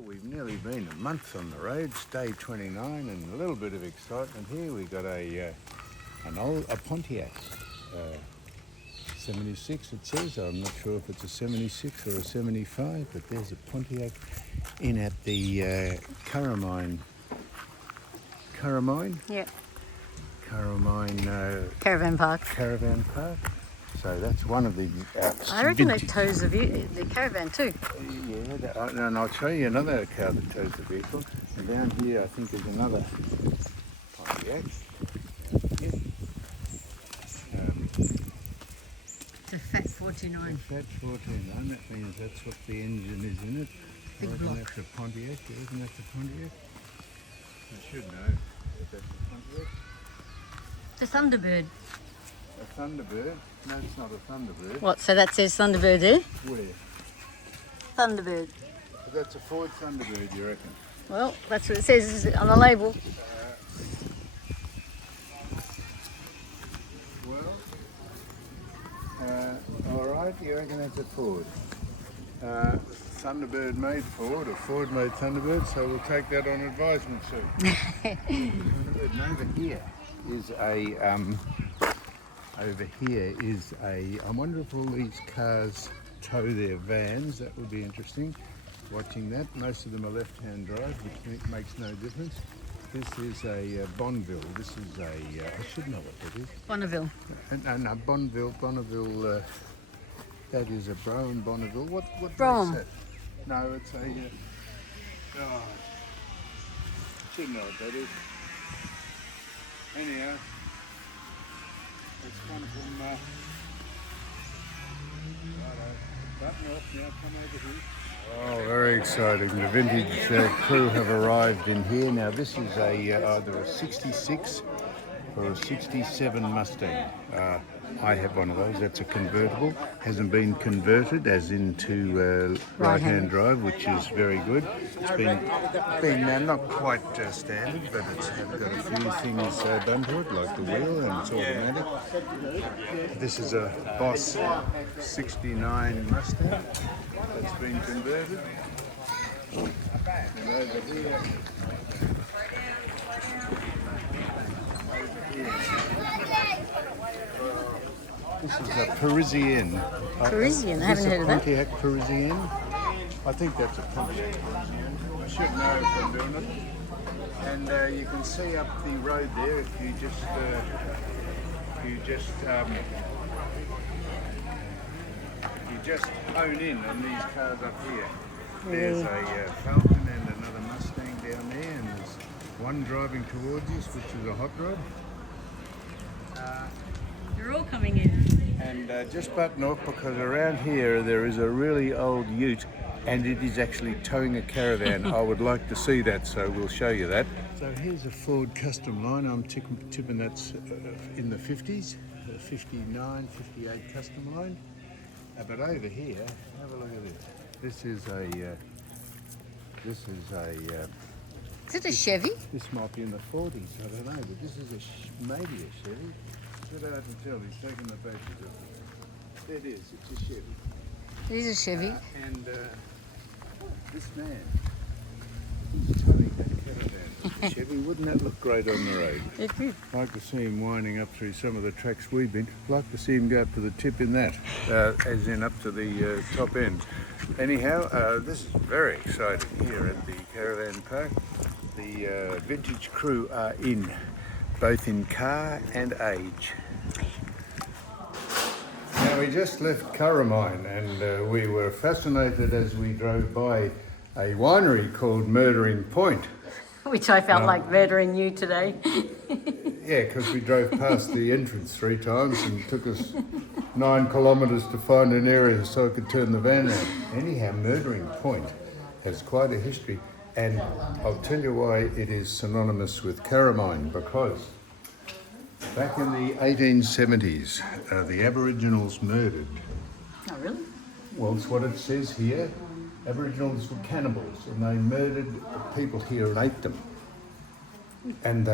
Well, we've nearly been a month on the road. It's day 29 and a little bit of excitement here. We got a Pontiac 76 it says. I'm not sure if it's a 76 or a 75, but there's a Pontiac in at the Kurrimine. Yeah. Kurrimine Caravan Park. Caravan Park. So that's one of the. I reckon that tows the caravan too. Yeah, and I'll show you another car that tows the vehicle. And down here, I think, is another Pontiac. It's a Fat 49. Fat 49. That means that's what the engine is in it. Big block. That's a Pontiac. Isn't that the Pontiac? I should know if that's a Pontiac. It's a Thunderbird. A Thunderbird? No, it's not a Thunderbird. What? So that says Thunderbird there? Where? Thunderbird. But that's a Ford Thunderbird, you reckon? Well, that's what it says on the label. All right, you reckon that's a Ford? Thunderbird made Ford, or Ford made Thunderbird, so we'll take that on advisement soon. And over here is a, I wonder if all these cars tow their vans. That would be interesting, watching that. Most of them are left-hand drive, which makes no difference. This is a Bonneville. This is a, I should know what that is. Bonneville. No, Bonneville, that is a Brown Bonneville. What Brougham. makes that? No, it's a, should know what that is. Anyhow, it's one from, button off now, come over here. Oh, very exciting. The vintage crew have arrived in here. Now this is either a 66 or a 67 Mustang. I have one of those. That's a convertible. Hasn't been converted as into right-hand drive, which is very good. It's been not quite standard, but it's got a few things done to it, like the wheel, and it's automatic. This is a Boss 69 Mustang that's been converted. And over here, this is a Parisienne. Parisienne, I haven't heard of that. Pontiac Parisienne. I think that's a Pontiac Parisienne. I should know if I'm doing it. And you can see up the road there if you just hone in on these cars up here. There's a Falcon and another Mustang down there, and there's one driving towards us, which is a hot rod. They're all coming in. And just button off, because around here there is a really old ute, and it is actually towing a caravan. I would like to see that, so we'll show you that. So here's a Ford custom line. I'm tipping that's in the 50s, 59, 58 custom line. But over here, have a look at this. This is a. Is it a Chevy? This might be in the 40s. I don't know, but this is maybe a Chevy. It's a bit hard to tell. He's taken the badges of it. There it is. It's a Chevy. It is a Chevy. And this man, he's towing that caravan. It's a Chevy. Wouldn't that look great on the road? It could. Like to see him winding up through some of the tracks we've been. Like to see him go up to the tip in that, as in up to the top end. Anyhow, this is very exciting here at the Caravan Park. The vintage crew are in, both in car and age. Now we just left Kurrimine, and we were fascinated as we drove by a winery called Murdering Point. Which I felt like murdering you today. Yeah, because we drove past the entrance 3 times and took us 9 kilometres to find an area so I could turn the van around. Anyhow, Murdering Point has quite a history, and I'll tell you why it is synonymous with Kurrimine, because back in the 1870s, the Aboriginals murdered. Oh, really? Well, it's what it says here. Aboriginals were cannibals, and they murdered people here and ate them. And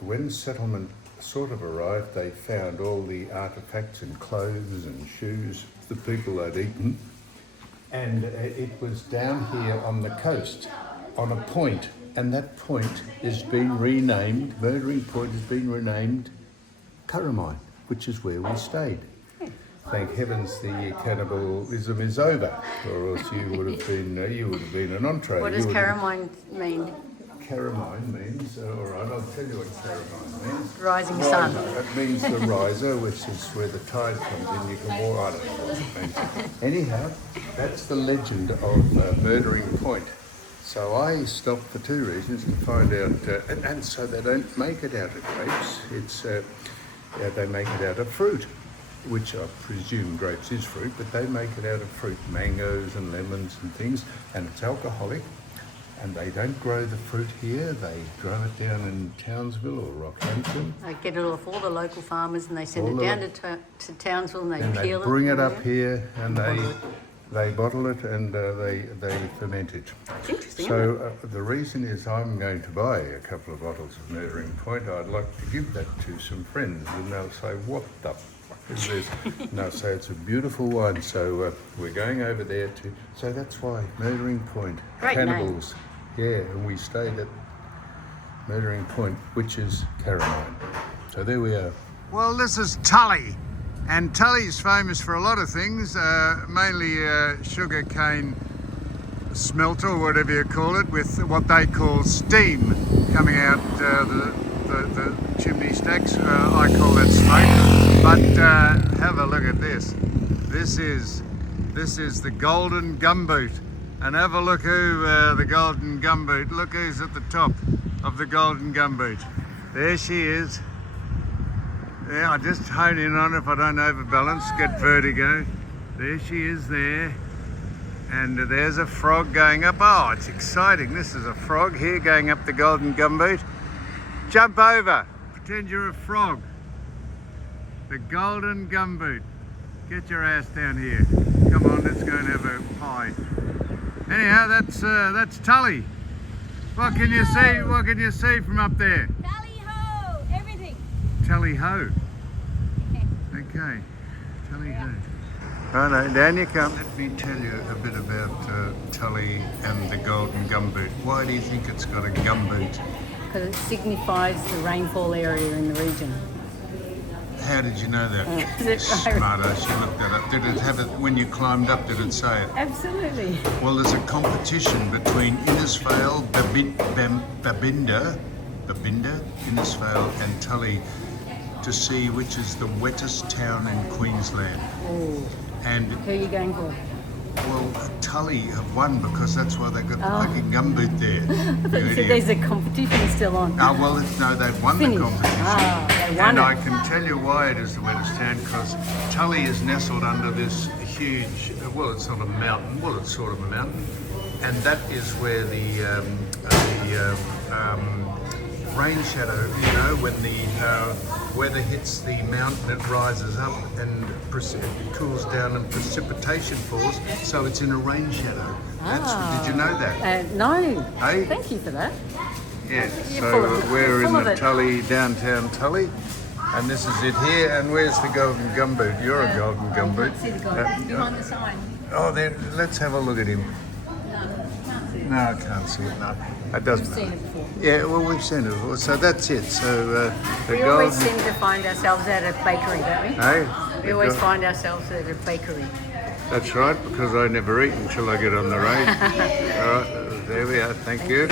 when settlement sort of arrived, they found all the artefacts and clothes and shoes of the people they'd eaten. And it was down here on the coast, on a point, and that point has been renamed, Murdering Point has been renamed Kurrimine, which is where we stayed. Thank heavens the cannibalism is over, or else you would have been an entree. What does Kurrimine mean? Kurrimine means, all right, I'll tell you what Kurrimine means. Rising sun. It means the riser, which is where the tide comes in. You can walk, I don't know what it means. Anyhow, that's the legend of Murdering Point. So I stopped for two reasons: to find out, and so they don't make it out of grapes. They make it out of fruit, which I presume grapes is fruit, but they make it out of fruit, mangoes and lemons and things, and it's alcoholic. And they don't grow the fruit here, they grow it down in Townsville or Rockhampton. They get it off all the local farmers and they send it down to Townsville and they peel it. And they bring it up here and they bottle it and they ferment it. It's interesting, So the reason is I'm going to buy a couple of bottles of Murdering Point. I'd like to give that to some friends and they'll say, what the fuck is this? And I'll say it's a beautiful wine. So we're going over there to, so that's why Murdering Point. Great Cannibals. Name. Yeah, and we stayed at Murdering Point, which is Kurrimine. So there we are. Well, this is Tully. And Tully's famous for a lot of things, mainly sugar cane smelter, or whatever you call it, with what they call steam coming out the chimney stacks. I call that smoke. But have a look at this. This is the golden gumboot. And have a look who the golden gumboot. Look who's at the top of the golden gumboot. There she is. Yeah, I just hone in on it if I don't overbalance, get vertigo. There she is there. And there's a frog going up. Oh, it's exciting. This is a frog here going up the golden gumboot. Jump over. Pretend you're a frog. The golden gumboot. Get your ass down here. Come on, let's go and have a pie. Anyhow, that's Tully. What can you see? What can you see from up there? Tally ho! Everything. Tally ho. Okay. Tally ho. Righto, down you come. Let me tell you a bit about Tully and the golden gumboot. Why do you think it's got a gumboot? Because it signifies the rainfall area in the region. How did you know that? Smart ass, you looked that up. Did it have it when you climbed up? Did it say it? Absolutely. Well, there's a competition between Innisfail, Babinda, Innisfail and Tully to see which is the wettest town in Queensland. Ooh. And who are you going for? Well, Tully have won because that's why they got the fucking gumboot there. There's a competition still on. Oh, well, no, they've won the competition. They won and it. I can tell you why it is the wettest town, because Tully is nestled under this huge, well, it's not a mountain, well, it's sort of a mountain, and that is where the rain shadow, you know, when the weather hits the mountain, it rises up and it cools down and precipitation falls, so it's in a rain shadow. Did you know that? No. Hey? Thank you for that. Yeah, You're so we're in the it. Tully, downtown Tully, and this is it here, and where's the golden gumboot? You're a golden gumboot. I can't see the golden. Behind the sign. Oh, there, let's have a look at him. No, I can't see it, no. It doesn't We've seen matter. it before. Yeah, well, we've seen it before, so that's it. So the We always seem to find ourselves at a bakery, don't we? Hey? We always find ourselves at a bakery. That's right, because I never eat until I get on the road. All right, there we are, thank you.